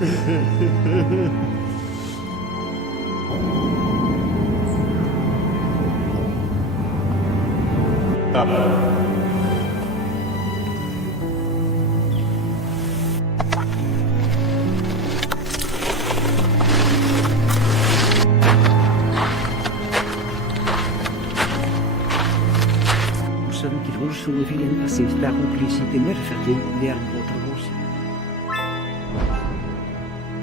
Vous savez qu'il rouge sur le vilain, c'est la complicité merveilleuse vers votre voce.